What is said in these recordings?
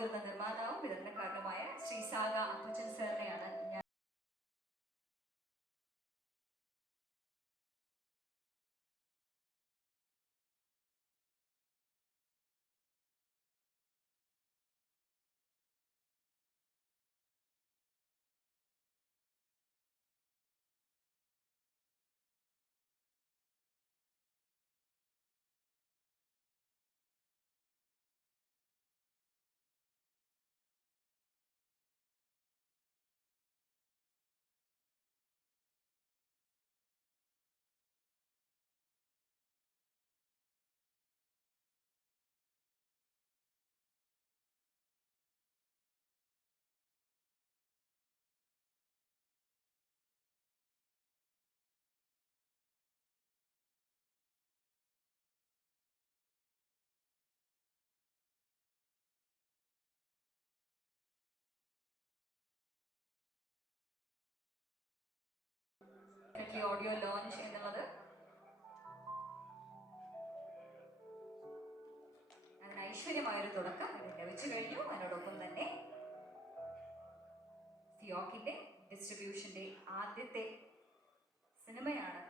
മുതിർന്ന നിർമ്മാതാവും വിതരണക്കാരനുമായ ശ്രീ സാഗ അപ്പച്ചൻ സാറിനെയാണ് ഞാൻ audio launch എന്നുള്ളത് അതിന് ഐശ്വര്യമായൊരു തുടക്കം ഇത് ലഭിച്ചു കഴിഞ്ഞു. അതിനോടൊപ്പം തന്നെ ഫിയോക്കിന്റെ ഡിസ്ട്രിബ്യൂഷന്റെ ആദ്യത്തെ സിനിമയാണ്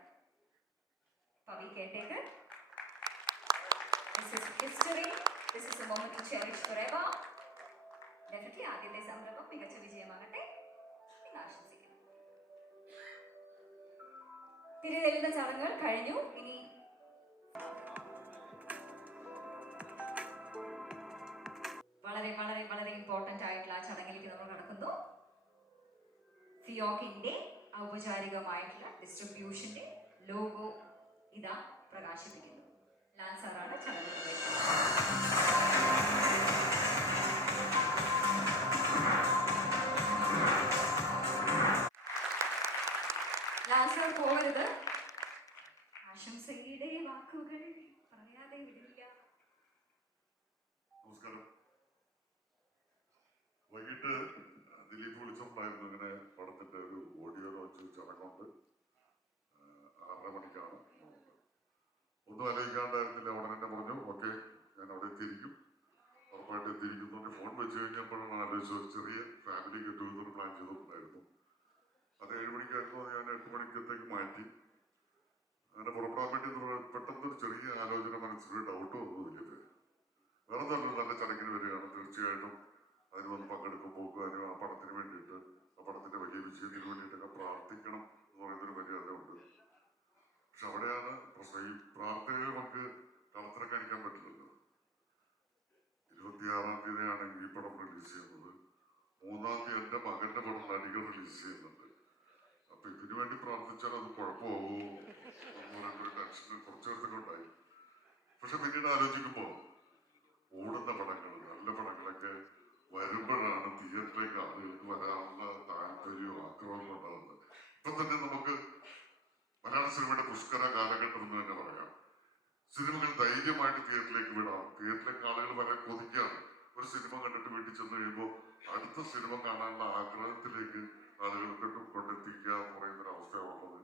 Pavi caretaker. This is history. This is a moment to cherish forever. Definitely ആദ്യത്തെ സംരംഭം മികച്ച വിജയമാകട്ടെ എന്ന് ആശംസിക്കുന്നു. തിരിതെല്ലുന്ന ചടങ്ങുകൾ കഴിഞ്ഞു. ഇനി വളരെ വളരെ വളരെ ഇമ്പോർട്ടൻ്റ് ആയിട്ടുള്ള ആ ചടങ്ങിലേക്ക് നമ്മൾ കടക്കുന്നു. ഫിയോക്കിന്റെ ഔപചാരികമായിട്ടുള്ള ഡിസ്ട്രിബ്യൂഷന്റെ ലോഗോ ഇതാ പ്രകാശിപ്പിക്കുന്നു. ലാൽ സാറാണ് ചടങ്ങ് ലാൽ പോകരുത്. ആശംസയുടെ വാക്കുകൾ പറയാതെ വിടില്ല. നമസ്കാരം. വൈകിട്ട് ദിലീപ് വിളിച്ചിട്ടുണ്ടായിരുന്നു ഇങ്ങനെ പടത്തിന്റെ ഒരു ഓഡിയോ ലോഞ്ച് ചടങ്ങുണ്ട്, 6:30 മണിക്കാണ്. ഒന്നും ആലോചിക്കാണ്ടായിരുന്നില്ല, ഉടനെ തന്നെ പറഞ്ഞു ഓക്കെ ഞാൻ അവിടെ എത്തിയിരിക്കും, ഉറപ്പായിട്ട് എത്തിയിരിക്കുന്നു. ഫോൺ വെച്ച് കഴിഞ്ഞപ്പോഴാണ് ആലോചിച്ചത് ചെറിയ ഫാമിലി ഗെറ്റ് ടുഗദർ പ്ലാൻ ചെയ്തിട്ടുണ്ടായിരുന്നു. അത് 7 മണിക്കായിരുന്നു, ഞാൻ 8 മണിക്കത്തേക്ക് മാറ്റി. അങ്ങനെ പുറപ്പെടാൻ വേണ്ടി പെട്ടെന്നൊരു ചെറിയ ആലോചന മനസ്സിലൊരു ഡൗട്ട് വന്നു. ഇതിൽ വേറെ നല്ല ചടങ്ങിന് വരികയാണ്, തീർച്ചയായിട്ടും അതിന് വന്ന് പങ്കെടുക്കുമ്പോൾ അതിന് ആ പടത്തിന് വേണ്ടിയിട്ട്, ആ പടത്തിന്റെ വലിയ വിജയത്തിന് വേണ്ടിയിട്ടൊക്കെ പ്രാർത്ഥിക്കണം എന്ന് പറയുന്നൊരു മര്യാദയുണ്ട്. പക്ഷെ അവിടെയാണ് പ്രശ്നം. ഈ പ്രാർത്ഥനകൾ നമുക്ക് കളത്തിനെ കാണിക്കാൻ പറ്റില്ലല്ലോ. 26-ാം തീയതിയാണ് ഈ പടം റിലീസ് ചെയ്യുന്നത്. 3-ാം തീയതി എൻ്റെ മകന്റെ പടം നടികൾ റിലീസ് ചെയ്യുന്നുണ്ട്. അപ്പൊ ഇതിനു വേണ്ടി പ്രാർത്ഥിച്ചാൽ അത് കുഴപ്പമാവോ എന്ന് പറയുന്നൊരു ടെൻഷൻ കുറച്ചു നേരത്തേക്ക് ഉണ്ടായി. പക്ഷെ പിന്നീട് ആലോചിക്കുമ്പോ ഓടുന്ന പടങ്ങൾ, നല്ല പടങ്ങളൊക്കെ വരുമ്പോഴാണ് തിയേറ്ററിലേക്ക് ആളുകൾക്ക് വരാനുള്ള താല്പര്യവും ആഗ്രഹവും ഉണ്ടാകുന്നത്. ഇപ്പൊ തന്നെ നമുക്ക് മലയാള സിനിമയുടെ പുഷ്കര കാലഘട്ടം എന്ന് തന്നെ പറയാം. സിനിമകൾ ധൈര്യമായിട്ട് തിയേറ്ററിലേക്ക് വിടാം. തിയേറ്ററിലേക്ക് ആളുകൾ വരെ കൊതിക്കാണ്. ഒരു സിനിമ കണ്ടിട്ട് വീട്ടിൽ ചെന്ന് കഴിയുമ്പോൾ അടുത്ത സിനിമ കാണാനുള്ള ആഗ്രഹത്തിലേക്ക് ആളുകൾക്ക് കൊണ്ടെത്തിക്കുക എന്ന് പറയുന്നൊരു അവസ്ഥയാണുള്ളത്.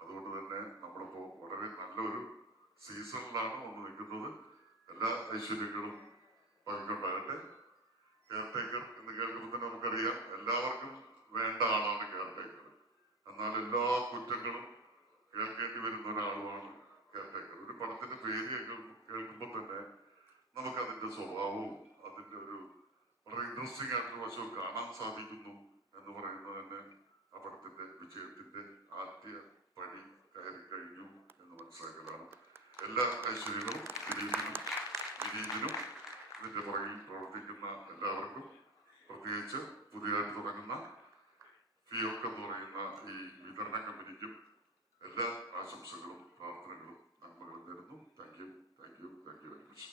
അതുകൊണ്ട് തന്നെ നമ്മളിപ്പോ വളരെ നല്ലൊരു സീസണിലാണ് വന്ന് നിൽക്കുന്നത്. എല്ലാ ഐശ്വര്യങ്ങളും പങ്കുണ്ടാകട്ടെ. കെയർടേക്കർ എന്ന് കേൾക്കുമ്പോൾ തന്നെ നമുക്കറിയാം എല്ലാവർക്കും വേണ്ട ആളാണ് കെയർടേക്കർ. എന്നാൽ എല്ലാ കുറ്റങ്ങളും കേൾക്കേണ്ടി വരുന്ന ഒരാളുമാണ് കെയർടേക്കർ. ഒരു പടത്തിന്റെ പേര് കേൾക്കുമ്പോൾ തന്നെ നമുക്കതിന്റെ സ്വഭാവവും അതിന്റെ ഒരു വളരെ ഇൻട്രസ്റ്റിംഗ് ആയിട്ടുള്ള വശവും കാണാൻ സാധിക്കുന്നു എന്ന് പറയുന്നത് തന്നെ ആ പടത്തിന്റെ വിജയത്തിന്റെ ആദ്യ പടി കയറി കഴിഞ്ഞു എന്ന് മനസ്സിലാക്കലാണ്. എല്ലാ ഐശ്വര്യങ്ങളും ദിലീപിനും ഇതിന്റെ പുറകിൽ പ്രവർത്തിക്കുന്ന എല്ലാവർക്കും, പ്രത്യേകിച്ച് പുതിയതായിട്ട് തുടങ്ങുന്ന ഫിയോക്ക് എന്ന് പറയുന്ന ഈ വിതരണ കമ്പനിക്കും എല്ലാ ആശംസകളും പ്രാർത്ഥനകളും നന്മകളും തരുന്നു. Thank you very much.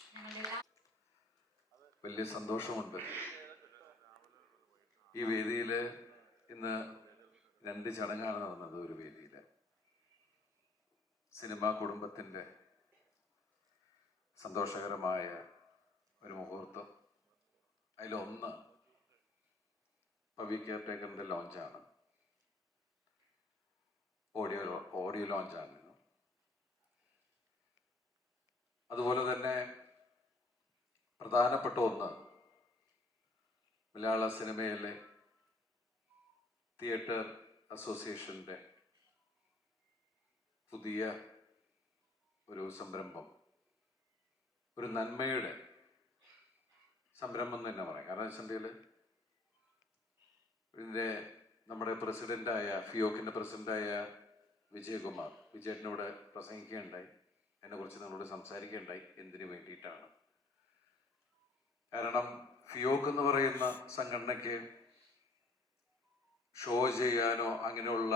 വലിയ സന്തോഷമുണ്ട്. ഈ വേദിയിൽ ഇന്ന് 2 ചടങ്ങാണ് നടന്നത്. ഒരു വേദിയിൽ സിനിമാ കുടുംബത്തിൻ്റെ സന്തോഷകരമായ ഒരു മുഹൂർത്തം. അതിലൊന്ന് പവി കെയർടേക്കറിൻ്റെ ലോഞ്ചാണ്, ഓഡിയോ ലോഞ്ചാണ്. അതുപോലെ തന്നെ പ്രധാനപ്പെട്ട ഒന്ന് മലയാള സിനിമയിലെ തിയേറ്റർ അസോസിയേഷൻ്റെ പുതിയ ഒരു സംരംഭം, ഒരു നന്മയുടെ സംരംഭം തന്നെ പറയാം. കാരണം വെച്ചിട്ടുണ്ടെങ്കിൽ ഇതിൻ്റെ നമ്മുടെ പ്രസിഡൻ്റായ ഫിയോക്കിൻ്റെ പ്രസിഡൻ്റായ വിജയകുമാർ വിജയേട്ടനോട് പ്രസംഗിക്കുകയുണ്ടായി, എന്നെക്കുറിച്ച് നമ്മളോട് സംസാരിക്കുകയുണ്ടായി. എന്തിനു വേണ്ടിയിട്ടാണ്? കാരണം ഫിയോക്ക് എന്ന് പറയുന്ന സംഘടനയ്ക്ക് ഷോ ചെയ്യാനോ അങ്ങനെയുള്ള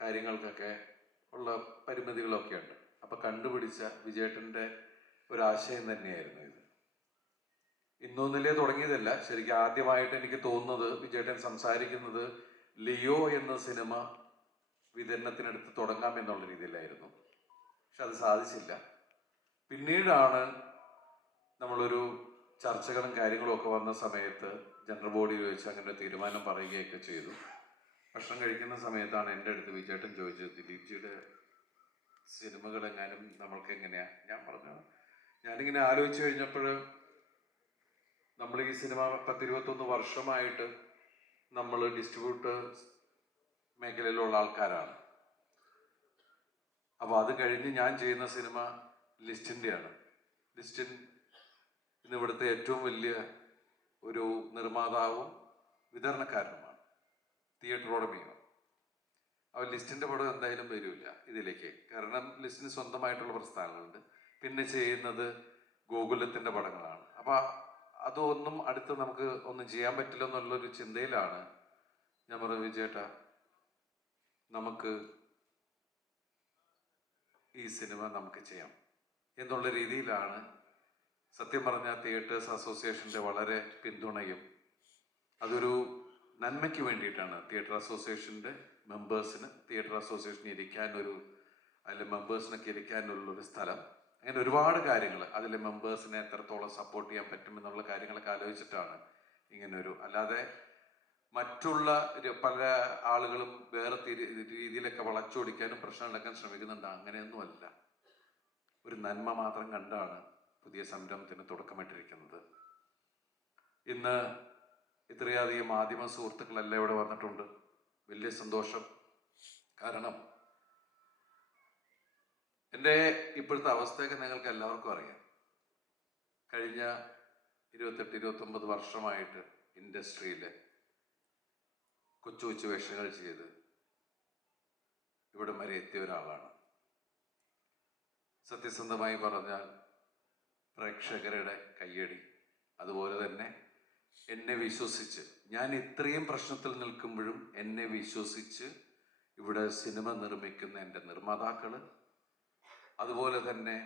കാര്യങ്ങൾക്കൊക്കെ ഉള്ള പരിമിതികളൊക്കെ ഉണ്ട്. അപ്പം കണ്ടുപിടിച്ച വിജയേട്ടൻ്റെ ഒരാശയം തന്നെയായിരുന്നു ഇത്. ഇന്നൊന്നിലേ തുടങ്ങിയതല്ല. ശരിക്കും ആദ്യമായിട്ട് എനിക്ക് തോന്നുന്നത് വിജയേട്ടൻ സംസാരിക്കുന്നത് ലിയോ എന്ന സിനിമ വിതരണത്തിനടുത്ത് തുടങ്ങാം എന്നുള്ള രീതിയിലായിരുന്നു. പക്ഷെ അത് സാധിച്ചില്ല. പിന്നീടാണ് നമ്മളൊരു ചർച്ചകളും കാര്യങ്ങളും ഒക്കെ വന്ന സമയത്ത് ജനറൽ ബോഡിയിൽ വെച്ച് അങ്ങനെ തീരുമാനം പറയുകയൊക്കെ ചെയ്തു. ഭക്ഷണം കഴിക്കുന്ന സമയത്താണ് എൻ്റെ അടുത്ത് വിജയേട്ടൻ ചോദിച്ചത്, ദിലീപ് ജിയുടെ സിനിമകളെങ്ങാനും നമ്മൾക്ക് എങ്ങനെയാ? ഞാൻ പറഞ്ഞു, ഞാനിങ്ങനെ ആലോചിച്ച് കഴിഞ്ഞപ്പോൾ നമ്മൾ ഈ സിനിമ 10-21 വർഷമായിട്ട് നമ്മൾ ഡിസ്ട്രിബ്യൂട്ടേഴ്സ് മേഖലയിലുള്ള ആൾക്കാരാണ്. അപ്പോൾ അത് കഴിഞ്ഞ് ഞാൻ ചെയ്യുന്ന സിനിമ ലിസ്റ്റിൻ്റെയാണ്. ലിസ്റ്റിൻ ഇന്ന് ഇവിടുത്തെ ഏറ്റവും വലിയ ഒരു നിർമ്മാതാവും വിതരണക്കാരനുമാണ്, തിയേറ്റർ ഉടമയും. അപ്പോൾ ലിസ്റ്റിൻ്റെ പടം എന്തായാലും വരില്ല ഇതിലേക്ക്. കാരണം ലിസ്റ്റിന് സ്വന്തമായിട്ടുള്ള പ്രസ്ഥാനങ്ങളുണ്ട്. പിന്നെ ചെയ്യുന്നത് ഗോകുലത്തിൻ്റെ പടങ്ങളാണ്. അപ്പോൾ അതൊന്നും അടുത്ത് നമുക്ക് ഒന്നും ചെയ്യാൻ പറ്റില്ല എന്നുള്ളൊരു ചിന്തയിലാണ് ഞാൻ പറഞ്ഞത്, വിജയേട്ടാ നമുക്ക് ഈ സിനിമ നമുക്ക് ചെയ്യാം എന്നുള്ള രീതിയിലാണ്. സത്യം പറഞ്ഞാൽ തിയേറ്റേഴ്സ് അസോസിയേഷൻ്റെ വളരെ പിന്തുണയും, അതൊരു നന്മയ്ക്ക് വേണ്ടിയിട്ടാണ്. തിയേറ്റർ അസോസിയേഷൻ്റെ മെമ്പേഴ്സിന് തിയേറ്റർ അസോസിയേഷന് ഇരിക്കാനൊരു, അതിലെ മെമ്പേഴ്സിനൊക്കെ ഇരിക്കാനുള്ളൊരു സ്ഥലം, അങ്ങനെ ഒരുപാട് കാര്യങ്ങൾ, അതിലെ മെമ്പേഴ്സിനെ എത്രത്തോളം സപ്പോർട്ട് ചെയ്യാൻ പറ്റുമെന്നുള്ള കാര്യങ്ങളൊക്കെ ആലോചിച്ചിട്ടാണ് ഇങ്ങനൊരു. അല്ലാതെ മറ്റുള്ള പല ആളുകളും വേറെ രീതിയിലൊക്കെ വളച്ചൊടിക്കാനും പ്രശ്നം ഉണ്ടാക്കാൻ ശ്രമിക്കുന്നുണ്ട്. അങ്ങനെയൊന്നുമല്ല. ഒരു നന്മ മാത്രം കണ്ടാണ് പുതിയ സംരംഭത്തിന് തുടക്കമിട്ടിരിക്കുന്നത്. ഇന്ന് ഇത്രയധികം മാധ്യമ സുഹൃത്തുക്കളെല്ലാം ഇവിടെ വന്നിട്ടുണ്ട്. വലിയ സന്തോഷം. കാരണം എൻ്റെ ഇപ്പോഴത്തെ അവസ്ഥയൊക്കെ നിങ്ങൾക്ക് എല്ലാവർക്കും അറിയാം. കഴിഞ്ഞ 28-29 വർഷമായിട്ട് ഇൻഡസ്ട്രിയിൽ കൊച്ചു കൊച്ചു വേഷങ്ങൾ ചെയ്ത് ഇവിടം വരെ എത്തിയ ഒരാളാണ്. സത്യസന്ധമായി പറഞ്ഞാൽ പ്രേക്ഷകരുടെ കയ്യടി, അതുപോലെ തന്നെ എന്നെ വിശ്വസിച്ച്, ഞാൻ ഇത്രയും പ്രശ്നത്തിൽ നിൽക്കുമ്പോഴും എന്നെ വിശ്വസിച്ച് ഇവിടെ സിനിമ നിർമ്മിക്കുന്ന എൻ്റെ നിർമ്മാതാക്കൾ, അതുപോലെ തന്നെ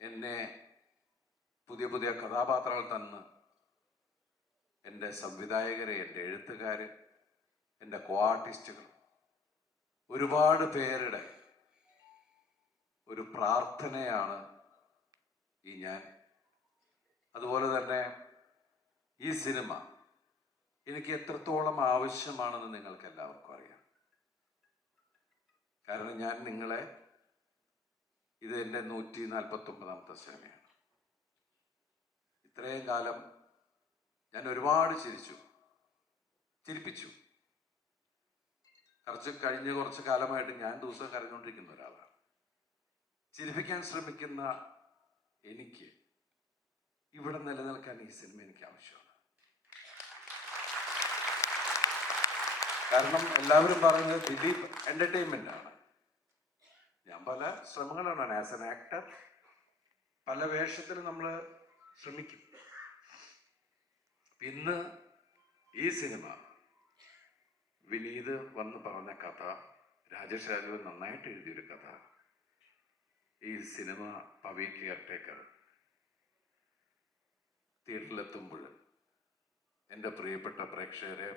എന്നെ പുതിയ പുതിയ കഥാപാത്രങ്ങൾ തന്ന് എൻ്റെ സംവിധായകരെ, എൻ്റെ എഴുത്തുകാർ, എൻ്റെ കോ ആർട്ടിസ്റ്റുകൾ, ഒരുപാട് പേരുടെ ഒരു പ്രാർത്ഥനയാണ് ഈ ഞാൻ. അതുപോലെ തന്നെ ഈ സിനിമ എനിക്ക് എത്രത്തോളം ആവശ്യമാണെന്ന് നിങ്ങൾക്ക് എല്ലാവർക്കും അറിയാം. കാരണം ഞാൻ നിങ്ങളെ, ഇത് എൻ്റെ 149ാമത്തെ സിനിമയാണ്. ഇത്രയും കാലം ഞാൻ ഒരുപാട് ചിരിപ്പിച്ചു. കഴിഞ്ഞ കുറച്ച് കാലമായിട്ട് ഞാൻ ദിവസം കരഞ്ഞുകൊണ്ടിരിക്കുന്ന ഒരാളാണ്. ചിരിപ്പിക്കാൻ ശ്രമിക്കുന്ന എനിക്ക് ഇവിടെ നിലനിൽക്കാൻ ഈ സിനിമ എനിക്ക് ആവശ്യമാണ്. കാരണം എല്ലാവരും പറയുന്നത് ദിലീപ് എന്റർടൈൻമെന്റ് ആണ്. ഞാൻ പല ശ്രമങ്ങളാണ് ആസ് എൻ ആക്ടർ, പല വേഷത്തിന് നമ്മൾ ശ്രമിക്കും. ഇന്ന് ഈ സിനിമ വിനീത് വന്ന് പറഞ്ഞ കഥ, രാജേഷ് രാഘവൻ നന്നായിട്ട് എഴുതിയൊരു കഥ, ഈ സിനിമ പവി കെയർടേക്കർ തിയേറ്ററിലെത്തുമ്പോൾ എൻ്റെ പ്രിയപ്പെട്ട പ്രേക്ഷകരെ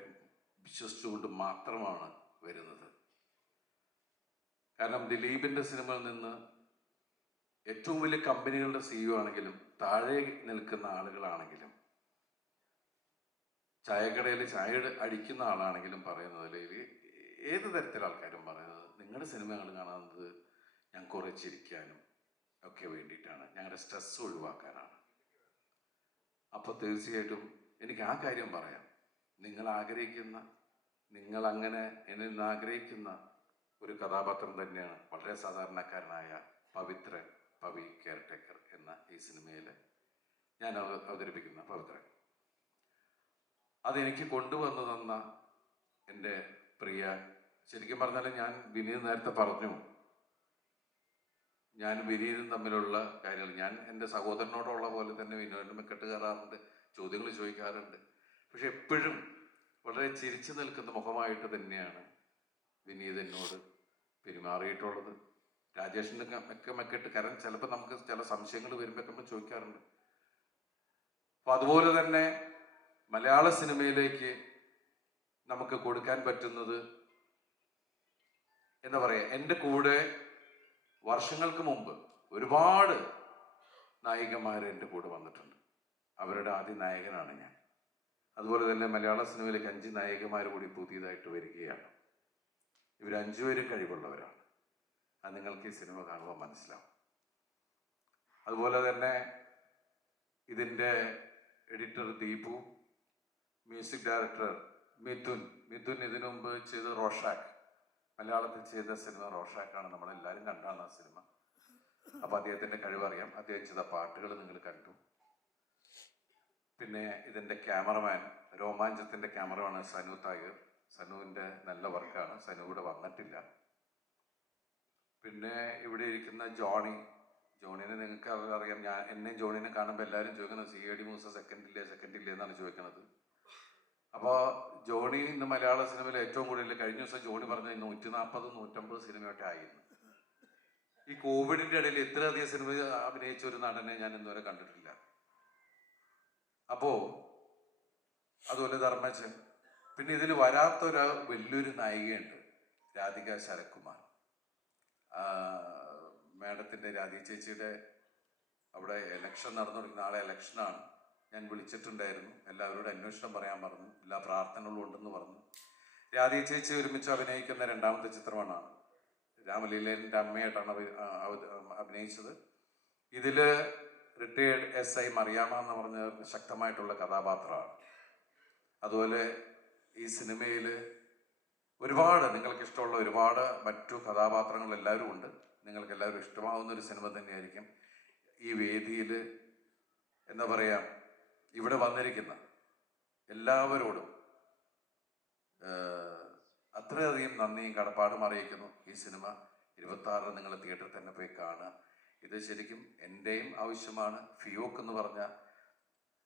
വിശ്വസിച്ചുകൊണ്ട് മാത്രമാണ് വരുന്നത്. കാരണം ദിലീപിൻ്റെ സിനിമയിൽ നിന്ന് ഏറ്റവും വലിയ കമ്പനികളുടെ CEO ആണെങ്കിലും താഴെ നിൽക്കുന്ന ആളുകളാണെങ്കിലും ചായക്കടയിൽ ചായ അടിക്കുന്ന ആളാണെങ്കിലും പറയുന്നതിൽ ഏത് തരത്തിലെ ആൾക്കാരും പറയുന്നത് നിങ്ങളുടെ സിനിമകൾ കാണുന്നത് ഞങ്ങൾക്ക് കുറേ ചിരിക്കാനും ഒക്കെ വേണ്ടിയിട്ടാണ്, ഞങ്ങളുടെ സ്ട്രെസ് ഒഴിവാക്കാനാണ്. അപ്പോൾ തീർച്ചയായിട്ടും എനിക്ക് ആ കാര്യം പറയാം. നിങ്ങൾ ആഗ്രഹിക്കുന്ന, നിങ്ങൾ അങ്ങനെ എന്നിൽ നിന്ന് ആഗ്രഹിക്കുന്ന ഒരു കഥാപാത്രം തന്നെയാണ് വളരെ സാധാരണക്കാരനായ പവിത്രൻ, പവി കെയർടേക്കർ എന്ന ഈ സിനിമയിൽ ഞാൻ അവതരിപ്പിക്കുന്ന പവിത്രൻ. അതെനിക്ക് കൊണ്ടുവന്നു തന്ന എൻ്റെ പ്രിയ, ശരിക്കും പറഞ്ഞാൽ ഞാൻ വിനീത് നേരത്തെ പറഞ്ഞു, ഞാൻ വിനീതും തമ്മിലുള്ള കാര്യങ്ങൾ, ഞാൻ എൻ്റെ സഹോദരനോടുള്ള പോലെ തന്നെ വിനോദിൻ്റെ മെക്കെട്ട് കയറാറുണ്ട്, ചോദ്യങ്ങൾ ചോദിക്കാറുണ്ട്. പക്ഷെ എപ്പോഴും വളരെ ചിരിച്ചു നിൽക്കുന്ന മുഖമായിട്ട് തന്നെയാണ് വിനീത് എന്നോട് പെരുമാറിയിട്ടുള്ളത്. രാജേഷിൻ്റെ മെക്കെട്ട് കാരണം ചിലപ്പോൾ നമുക്ക് ചില സംശയങ്ങൾ വരുമ്പോൾ നമ്മൾ ചോദിക്കാറുണ്ട്. അപ്പം അതുപോലെ തന്നെ മലയാള സിനിമയിലേക്ക് നമുക്ക് കൊടുക്കാൻ പറ്റുന്നത് എന്താ പറയുക, എൻ്റെ കൂടെ വർഷങ്ങൾക്ക് മുമ്പ് ഒരുപാട് നായികമാർ എൻ്റെ കൂടെ വന്നിട്ടുണ്ട്. അവരുടെ ആദ്യ നായകനാണ് ഞാൻ. അതുപോലെ തന്നെ മലയാള സിനിമയിലേക്ക് 5 നായികമാർ കൂടി പുതിയതായിട്ട് വരികയാണ്. ഇവർ 5 പേരും കഴിവുള്ളവരാണ്. അത് നിങ്ങൾക്ക് ഈ സിനിമ കാണുമ്പോൾ മനസ്സിലാവും. അതുപോലെ തന്നെ ഇതിൻ്റെ editor Deepu, music director Mithun ഇതിനു മുമ്പ് ചെയ്ത റോഷാക്ക്, മലയാളത്തിൽ ചെയ്ത സിനിമ റോഷാക്കാണ്, നമ്മളെല്ലാവരും കണ്ടാണ് ആ സിനിമ. അപ്പോൾ അദ്ദേഹത്തിൻ്റെ കഴിവറിയാം. അദ്ദേഹം ചെയ്ത പാട്ടുകൾ നിങ്ങൾ കണ്ടു. പിന്നെ ഇതിൻ്റെ ക്യാമറമാൻ, രോമാഞ്ചത്തിൻ്റെ ക്യാമറമാണ് സനു തായർ. സനുവിൻ്റെ നല്ല വർക്കാണ്. സനു ഇവിടെ വന്നിട്ടില്ല. പിന്നെ ഇവിടെ ഇരിക്കുന്ന ജോണിനെ നിങ്ങൾക്ക് അറിയാം. എന്നെയും ജോണിനെ കാണുമ്പോൾ എല്ലാവരും ചോദിക്കുന്നത് CID മൂസ സെക്കൻഡില്ലേ എന്നാണ് ചോദിക്കുന്നത്. അപ്പോൾ ജോണി ഇന്ന് മലയാള സിനിമയിൽ ഏറ്റവും കൂടുതൽ, കഴിഞ്ഞ ദിവസം ജോണി പറഞ്ഞ 140-150 സിനിമയൊക്കെ ആയിരുന്നു. ഈ കോവിഡിൻ്റെ ഇടയിൽ ഇത്രയധികം സിനിമ അഭിനയിച്ച ഒരു നടനെ ഞാൻ ഇന്നുവരെ കണ്ടിട്ടില്ല. അപ്പോൾ അതുപോലെ ധർമ്മജൻ. പിന്നെ ഇതിൽ വരാത്തൊരു വലിയൊരു നായികയുണ്ട്, രാധിക ശരത്കുമാർ. മാഡത്തിൻ്റെ രാധി ചേച്ചിയുടെ അവിടെ ഇലക്ഷൻ നടന്നുകൊടുക്കുന്ന നാളെ ഇലക്ഷനാണ്. ഞാൻ വിളിച്ചിട്ടുണ്ടായിരുന്നു, എല്ലാവരോടും അന്വേഷണം പറയാൻ പറഞ്ഞു, എല്ലാ പ്രാർത്ഥനകളും ഉണ്ടെന്ന് പറഞ്ഞു. രാധി ചേച്ചി ഒരുമിച്ച് അഭിനയിക്കുന്ന 2ാമത്തെ ചിത്രമാണ്. രാമലീലേൻ്റെ അമ്മയായിട്ടാണ് അഭിനയിച്ചത്. ഇതിൽ റിട്ടയേർഡ് SI മറിയാമ്മ എന്ന് പറഞ്ഞ ശക്തമായിട്ടുള്ള കഥാപാത്രമാണ്. അതുപോലെ ഈ സിനിമയിൽ ഒരുപാട് നിങ്ങൾക്ക് ഇഷ്ടമുള്ള ഒരുപാട് മറ്റു കഥാപാത്രങ്ങൾ എല്ലാവരും ഉണ്ട്. നിങ്ങൾക്ക് എല്ലാവരും ഇഷ്ടമാവുന്ന ഒരു സിനിമ തന്നെയായിരിക്കും. ഈ വേദിയിൽ എന്താ പറയുക, ഇവിടെ വന്നിരിക്കുന്ന എല്ലാവരോടും അത്രയധികം നന്ദിയും കടപ്പാടും അറിയിക്കുന്നു. ഈ സിനിമ 26 നിങ്ങൾ തിയേറ്ററിൽ തന്നെ പോയി കാണുക. ഇത് ശരിക്കും എൻ്റെയും ആവശ്യമാണ്. ഫിയോക്ക് എന്ന് പറഞ്ഞ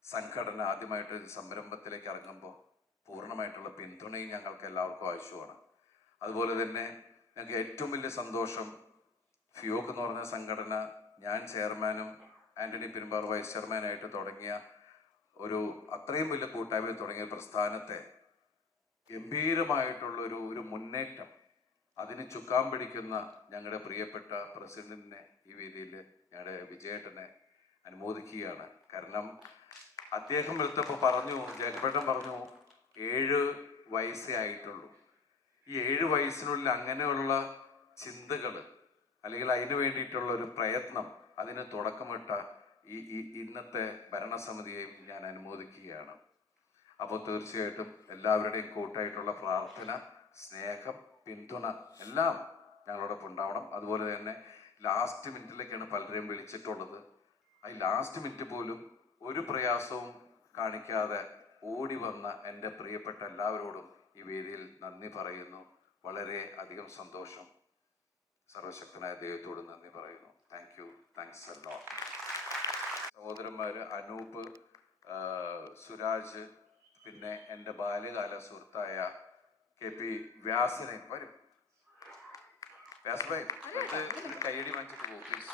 സംഘടന ആദ്യമായിട്ട് സംരംഭത്തിലേക്ക് ഇറങ്ങുമ്പോൾ പൂർണ്ണമായിട്ടുള്ള പിന്തുണയും ഞങ്ങൾക്ക് എല്ലാവർക്കും ആവശ്യമാണ്. അതുപോലെ തന്നെ ഞങ്ങൾക്ക് ഏറ്റവും വലിയ സന്തോഷം, ഫിയോക്ക് എന്ന് പറഞ്ഞ സംഘടന ഞാൻ ചെയർമാനും ആൻ്റണി പെരുമ്പാവൂർ വൈസ് ചെയർമാനായിട്ട് തുടങ്ങിയ ഒരു അത്രയും വലിയ കൂട്ടായ്മയിൽ തുടങ്ങിയ പ്രസ്ഥാനത്തെ ഗംഭീരമായിട്ടുള്ളൊരു മുന്നേറ്റം, അതിന് ചുക്കാൻ പിടിക്കുന്ന ഞങ്ങളുടെ പ്രിയപ്പെട്ട പ്രസിഡന്റിനെ ഈ വേദിയിൽ ഞങ്ങളുടെ വിജയേട്ടനെ അനുമോദിക്കുകയാണ്. കാരണം അദ്ദേഹം എടുത്തപ്പോൾ പറഞ്ഞു, ജയകേട്ടൻ പറഞ്ഞു 7 വയസ്സേ ആയിട്ടുള്ളൂ. ഈ 7 വയസ്സിനുള്ളിൽ അങ്ങനെയുള്ള ചിന്തകൾ അല്ലെങ്കിൽ അതിനു വേണ്ടിയിട്ടുള്ള ഒരു പ്രയത്നം, അതിന് തുടക്കമിട്ട ഈ ഇന്നത്തെ ഭരണസമിതിയെയും ഞാൻ അനുമോദിക്കുകയാണ്. അപ്പോൾ തീർച്ചയായിട്ടും എല്ലാവരുടെയും കൂട്ടായിട്ടുള്ള പ്രാർത്ഥന, സ്നേഹം, പിന്തുണ എല്ലാം ഞങ്ങളോടൊപ്പം ഉണ്ടാവണം. അതുപോലെ തന്നെ ലാസ്റ്റ് മിനിറ്റിലേക്കാണ് പലരെയും വിളിച്ചിട്ടുള്ളത്. ആ ലാസ്റ്റ് മിനിറ്റ് പോലും ഒരു പ്രയാസവും കാണിക്കാതെ ഓടി വന്ന എൻ്റെ പ്രിയപ്പെട്ട എല്ലാവരോടും ഈ വേദിയിൽ നന്ദി പറയുന്നു. വളരെ അധികം സന്തോഷം. സർവശക്തനായ ദൈവത്തോട് നന്ദി പറയുന്നു. Thanks a lot. സഹോദരന്മാർ അനൂപ്, സുരാജ്, പിന്നെ എൻ്റെ ബാല്യകാല സുഹൃത്തായ KP വ്യാസനെ വരും. വ്യാസഭായി കയ്യടി വാങ്ങിച്ചിട്ട് പോകും പ്ലീസ്.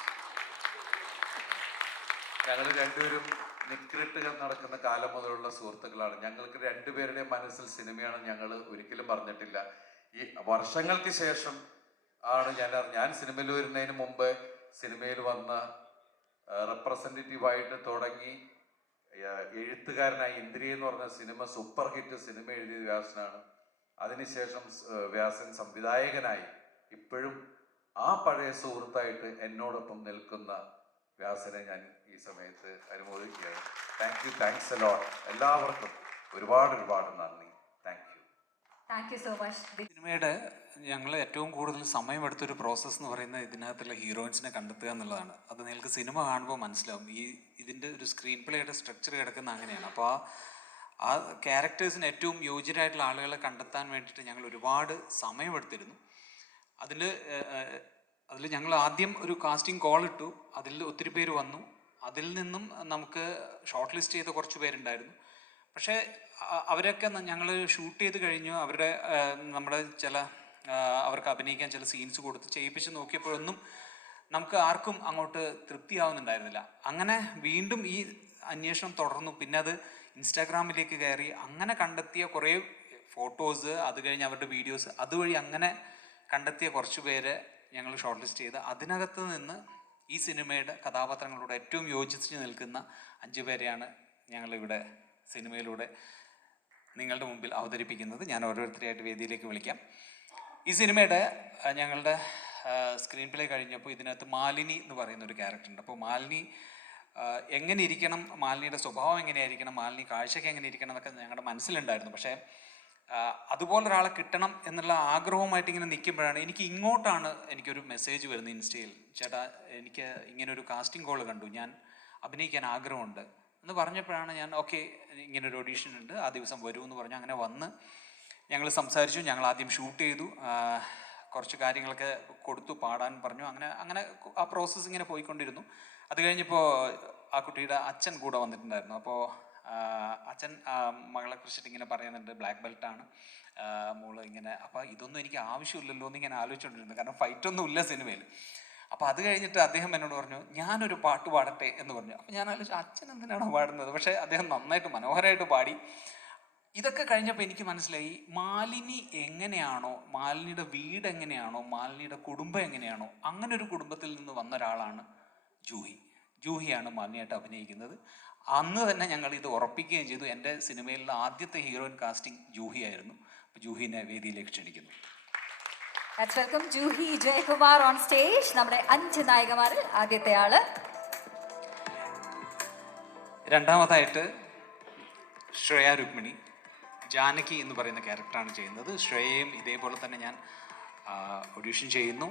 ഞങ്ങൾ രണ്ടുപേരും നിക്രിട്ട് നടക്കുന്ന കാലം മുതലുള്ള സുഹൃത്തുക്കളാണ്. ഞങ്ങൾക്ക് രണ്ടുപേരുടെ മനസ്സിൽ സിനിമയാണ് ഞങ്ങൾ ഒരിക്കലും പറഞ്ഞിട്ടില്ല. ഈ വർഷങ്ങൾക്ക് ശേഷം ആണ് ഞാൻ സിനിമയിൽ വരുന്നതിന് മുമ്പ് സിനിമയിൽ വന്ന റെപ്രസെൻറ്റേറ്റീവായിട്ട് തുടങ്ങി എഴുത്തുകാരനായി ഇന്ദ്രിയ എന്ന് പറഞ്ഞ സിനിമ സൂപ്പർ ഹിറ്റ് സിനിമ എഴുതിയത് വ്യാസനാണ്. അതിനുശേഷം വ്യാസൻ സംവിധായകനായി ഇപ്പോഴും ആ പഴയ സുഹൃത്തായിട്ട് എന്നോടൊപ്പം നിൽക്കുന്ന വ്യാസനെ ഞാൻ ഈ ഈ സമയത്ത് അനുമോദിക്കുകയാണ്. Thanks a lot. എല്ലാവർക്കും ഒരുപാട് നന്ദി. Thank you so much. സിനിമയുടെ ഞങ്ങൾ ഏറ്റവും കൂടുതൽ സമയമെടുത്തൊരു പ്രോസസ്സ് എന്ന് പറയുന്നത് ഇതിനകത്തുള്ള ഹീറോയിൻസിനെ കണ്ടെത്തുക എന്നുള്ളതാണ്. അത് നിങ്ങൾക്ക് സിനിമ കാണുമ്പോൾ മനസ്സിലാവും. ഇതിൻ്റെ ഒരു സ്ക്രീൻ പ്ലേയുടെ സ്ട്രക്ചർ കിടക്കുന്ന അങ്ങനെയാണ്. അപ്പോൾ ആ ക്യാരക്ടേഴ്സിന് ഏറ്റവും യോഗ്യരായിട്ടുള്ള ആളുകളെ കണ്ടെത്താൻ വേണ്ടിയിട്ട് ഞങ്ങൾ ഒരുപാട് സമയമെടുത്തിരുന്നു. അതിൽ ഞങ്ങൾ ആദ്യം ഒരു കാസ്റ്റിംഗ് കോൾ ഇട്ടു. അതിൽ ഒത്തിരി പേര് വന്നു. അതിൽ നിന്നും നമുക്ക് ഷോർട്ട് ലിസ്റ്റ് ചെയ്ത കുറച്ച് പേരുണ്ടായിരുന്നു. പക്ഷേ അവരൊക്കെ ഞങ്ങൾ ഷൂട്ട് ചെയ്ത് കഴിഞ്ഞു. നമ്മുടെ അവർക്ക് അഭിനയിക്കാൻ ചില സീൻസ് കൊടുത്ത് ചെയ്യിപ്പിച്ച് നോക്കിയപ്പോഴൊന്നും നമുക്ക് ആർക്കും അങ്ങോട്ട് തൃപ്തിയാവുന്നുണ്ടായിരുന്നില്ല. അങ്ങനെ വീണ്ടും ഈ അന്വേഷണം തുടർന്നു. പിന്നെ അത് ഇൻസ്റ്റാഗ്രാമിലേക്ക് കയറി അങ്ങനെ കണ്ടെത്തിയ കുറേ ഫോട്ടോസ്, അത് കഴിഞ്ഞ് അവരുടെ വീഡിയോസ്, അതുവഴി അങ്ങനെ കണ്ടെത്തിയ കുറച്ച് പേരെ ഞങ്ങൾ ഷോർട്ട് ലിസ്റ്റ് ചെയ്ത് അതിനകത്ത് നിന്ന് ഈ സിനിമയുടെ കഥാപാത്രങ്ങളോട് ഏറ്റവും യോജിച്ച് നിൽക്കുന്ന 5 പേരെയാണ് ഞങ്ങളിവിടെ സിനിമയിലൂടെ നിങ്ങളുടെ മുമ്പിൽ അവതരിപ്പിക്കുന്നത്. ഞാൻ ഓരോരുത്തരെയായിട്ട് വേദിയിലേക്ക് വിളിക്കാം. ഈ സിനിമയുടെ ഞങ്ങളുടെ സ്ക്രീൻ പ്ലേ കഴിഞ്ഞപ്പോൾ ഇതിനകത്ത് മാലിനി എന്ന് പറയുന്ന ഒരു ക്യാരക്ടറുണ്ട്. അപ്പോൾ മാലിനി എങ്ങനെ ഇരിക്കണം, മാലിനിയുടെ സ്വഭാവം എങ്ങനെയായിരിക്കണം, മാലിനി കാഴ്ചയ്ക്ക് എങ്ങനെ ഇരിക്കണം എന്നൊക്കെ ഞങ്ങളുടെ മനസ്സിലുണ്ടായിരുന്നു. പക്ഷേ അതുപോലൊരാളെ കിട്ടണം എന്നുള്ള ആഗ്രഹവുമായിട്ട് ഇങ്ങനെ നിൽക്കുമ്പോഴാണ് എനിക്കൊരു മെസ്സേജ് വരുന്നത് ഇൻസ്റ്റയിൽ. ചേട്ടാ, എനിക്ക് ഇങ്ങനൊരു കാസ്റ്റിംഗ് കോൾ കണ്ടു, ഞാൻ അഭിനയിക്കാൻ ആഗ്രഹമുണ്ട് എന്ന് പറഞ്ഞപ്പോഴാണ് ഞാൻ ഓക്കെ, ഇങ്ങനൊരു ഓഡീഷൻ ഉണ്ട്, ആ ദിവസം വരൂ എന്ന് പറഞ്ഞു. അങ്ങനെ വന്ന് ഞങ്ങൾ സംസാരിച്ചു. ഞങ്ങൾ ആദ്യം ഷൂട്ട് ചെയ്തു, കുറച്ച് കാര്യങ്ങളൊക്കെ കൊടുത്തു, പാടാൻ പറഞ്ഞു. അങ്ങനെ ആ പ്രോസസ്സ് ഇങ്ങനെ പോയിക്കൊണ്ടിരുന്നു. അത് കഴിഞ്ഞപ്പോൾ ആ കുട്ടിയുടെ അച്ഛൻ കൂടെ വന്നിട്ടുണ്ടായിരുന്നു. അപ്പോൾ അച്ഛൻ മകളെ കുറിച്ചിട്ട് ഇങ്ങനെ പറയുന്നുണ്ട്, ബ്ലാക്ക് ബെൽറ്റാണ് മോള് ഇങ്ങനെ. അപ്പോൾ ഇതൊന്നും എനിക്ക് ആവശ്യമില്ലല്ലോ എന്ന് ഇങ്ങനെ ആലോചിച്ചുകൊണ്ടിരുന്നു, കാരണം ഫൈറ്റൊന്നും ഇല്ല സിനിമയിൽ. അപ്പോൾ അത് കഴിഞ്ഞിട്ട് അദ്ദേഹം എന്നോട് പറഞ്ഞു, ഞാനൊരു പാട്ട് പാടട്ടെ എന്ന് പറഞ്ഞു. അപ്പോൾ ഞാൻ ആലോചിച്ചു, അച്ഛൻ എന്തിനാണോ പാടുന്നത്? പക്ഷേ അദ്ദേഹം നന്നായിട്ട് മനോഹരമായിട്ട് പാടി. ഇതൊക്കെ കഴിഞ്ഞപ്പോൾ എനിക്ക് മനസ്സിലായി, മാലിനി എങ്ങനെയാണോ, മാലിനിയുടെ വീട് എങ്ങനെയാണോ, മാലിനിയുടെ കുടുംബം എങ്ങനെയാണോ, അങ്ങനെ ഒരു കുടുംബത്തിൽ നിന്ന് വന്ന ഒരാളാണ് ജൂഹിയാണ് മാലിനിയായിട്ട് അഭിനയിക്കുന്നത്. അന്ന് തന്നെ ഞങ്ങൾ ഇത് ഉറപ്പിക്കുകയും ചെയ്തു. എൻ്റെ സിനിമയിലുള്ള ആദ്യത്തെ ഹീറോയിൻ കാസ്റ്റിംഗ് ജൂഹി ആയിരുന്നു. അപ്പോൾ ജൂഹിനെ വേദിയിലേക്ക് ക്ഷണിക്കുന്നു. Let's welcome Juhi Jayakumar on stage. നമ്മുടെ 5 നായികമാരിൽ ആദ്യത്തെ ആള്. രണ്ടാമതായിട്ട് ശ്രേയ രുക്മിണി, ജാനകി എന്ന് പറയുന്ന ക്യാരക്ടറാണ് ചെയ്യുന്നത്. ശ്രേയയും ഇതേപോലെ തന്നെ ഞാൻ ഓഡീഷൻ ചെയ്യുന്നു.